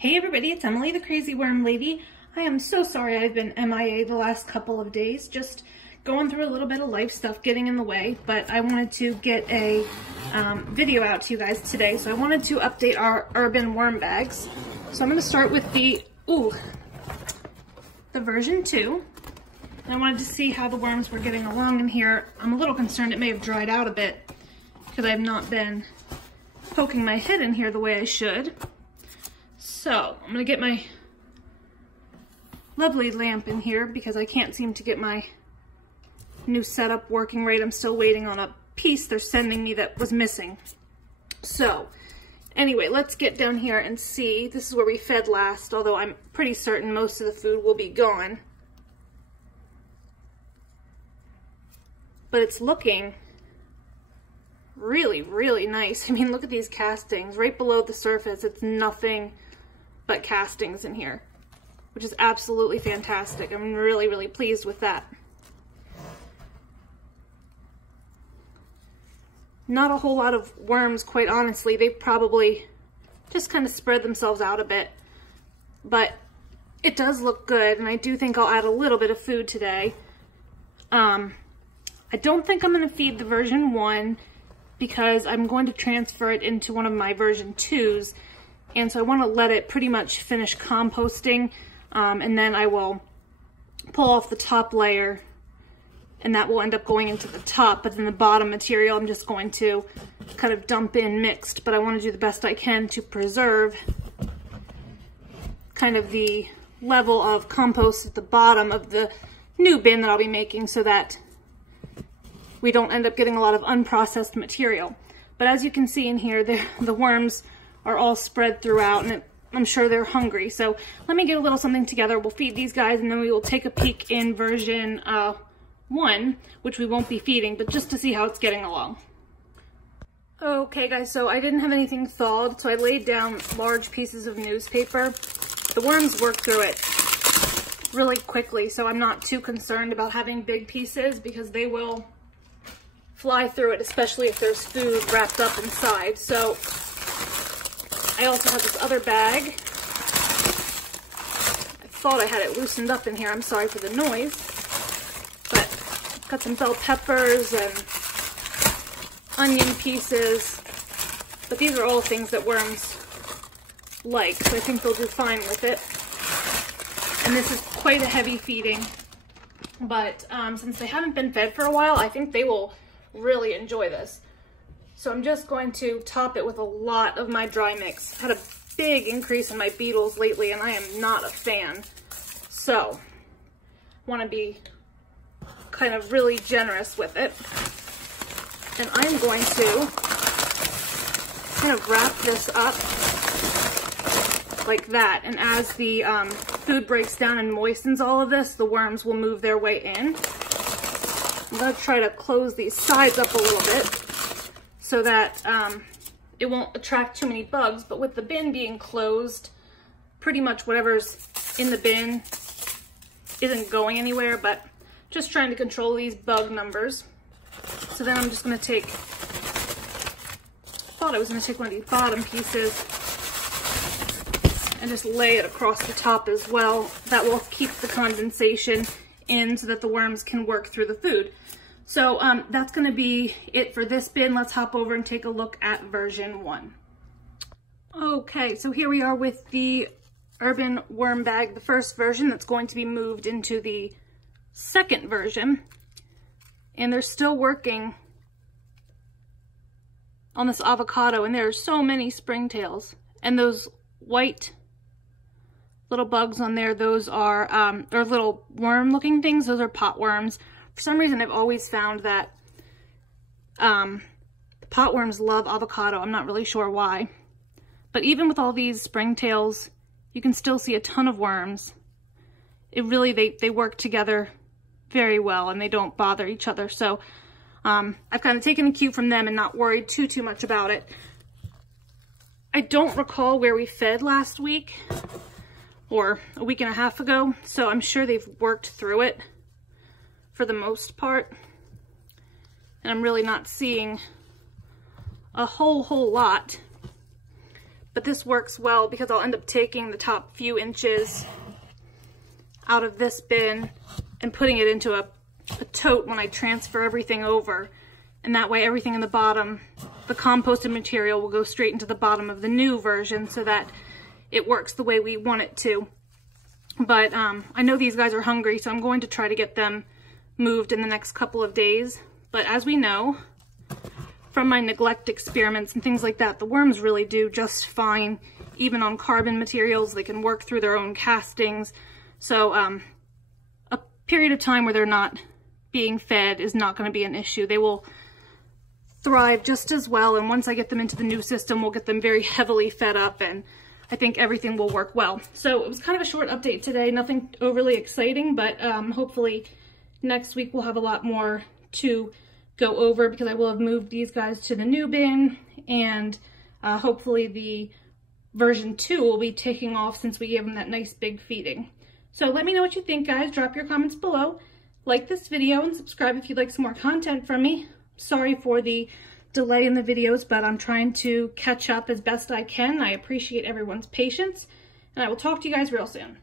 Hey everybody, it's Emily the Crazy Worm Lady. I am so sorry I've been MIA the last couple of days, just going through a little bit of life stuff getting in the way, but I wanted to get a video out to you guys today. So I wanted to update our urban worm bags. So I'm going to start with the version 2. And I wanted to see how the worms were getting along in here. I'm a little concerned it may have dried out a bit because I have not been poking my head in here the way I should. So I'm gonna get my lovely lamp in here because I can't seem to get my new setup working right. I'm still waiting on a piece they're sending me that was missing. So anyway, let's get down here and see. This is where we fed last, although I'm pretty certain most of the food will be gone. But it's looking really, really nice. I mean, look at these castings right below the surface. It's nothing but castings in here, which is absolutely fantastic. I'm really, really pleased with that. Not a whole lot of worms, quite honestly. They probably just kind of spread themselves out a bit, but it does look good, and I do think I'll add a little bit of food today. I don't think I'm going to feed the version 1 because I'm going to transfer it into one of my version 2s. And so I want to let it pretty much finish composting, and then I will pull off the top layer, and that will end up going into the top. But then the bottom material I'm just going to kind of dump in mixed, but I want to do the best I can to preserve kind of the level of compost at the bottom of the new bin that I'll be making so that we don't end up getting a lot of unprocessed material. But as you can see in here, the worms are all spread throughout, and I'm sure they're hungry. So let me get a little something together. We'll feed these guys, and then we will take a peek in version 1, which we won't be feeding, but just to see how it's getting along. Okay guys, so I didn't have anything thawed, so I laid down large pieces of newspaper. The worms work through it really quickly, so I'm not too concerned about having big pieces because they will fly through it, especially if there's food wrapped up inside. So I also have this other bag. I thought I had it loosened up in here. I'm sorry for the noise. But got some bell peppers and onion pieces. But these are all things that worms like, so I think they'll do fine with it. And this is quite a heavy feeding. But since they haven't been fed for a while, I think they will really enjoy this. So I'm just going to top it with a lot of my dry mix. I've had a big increase in my beetles lately, and I am not a fan. So I want to be kind of really generous with it. And I'm going to kind of wrap this up like that. And as the food breaks down and moistens all of this, the worms will move their way in. I'm going to try to close these sides up a little bit so that it won't attract too many bugs. But with the bin being closed, pretty much whatever's in the bin isn't going anywhere, but just trying to control these bug numbers. So then I'm just going to take, thought I was going to take one of these bottom pieces and just lay it across the top as well. That will keep the condensation in so that the worms can work through the food. So that's going to be it for this bin. Let's hop over and take a look at version 1. Okay, so here we are with the urban worm bag, the first version that's going to be moved into the second version. And they're still working on this avocado, and there are so many springtails. And those white little bugs on there, those are, or little worm looking things, those are potworms. For some reason, I've always found that the potworms love avocado. I'm not really sure why. But even with all these springtails, you can still see a ton of worms. It really, they work together very well, and they don't bother each other. So I've kind of taken a cue from them and not worried too much about it. I don't recall where we fed last week or a week and a half ago, so I'm sure they've worked through it for the most part, and I'm really not seeing a whole lot. but this works well because I'll end up taking the top few inches out of this bin and putting it into a tote when I transfer everything over. And that way everything in the bottom, the composted material, will go straight into the bottom of the new version so that it works the way we want it to. But I know these guys are hungry, so I'm going to try to get them moved in the next couple of days. But as we know from my neglect experiments and things like that, the worms really do just fine, even on carbon materials. They can work through their own castings. So a period of time where they're not being fed is not going to be an issue. They will thrive just as well, and once I get them into the new system, we'll get them very heavily fed up, and I think everything will work well. So it was kind of a short update today, nothing overly exciting, but hopefully next week we'll have a lot more to go over because I will have moved these guys to the new bin, and hopefully the version 2 will be taking off since we gave them that nice big feeding. So let me know what you think, guys. Drop your comments below. Like this video and subscribe if you'd like some more content from me. Sorry for the delay in the videos, but I'm trying to catch up as best I can. I appreciate everyone's patience, and I will talk to you guys real soon.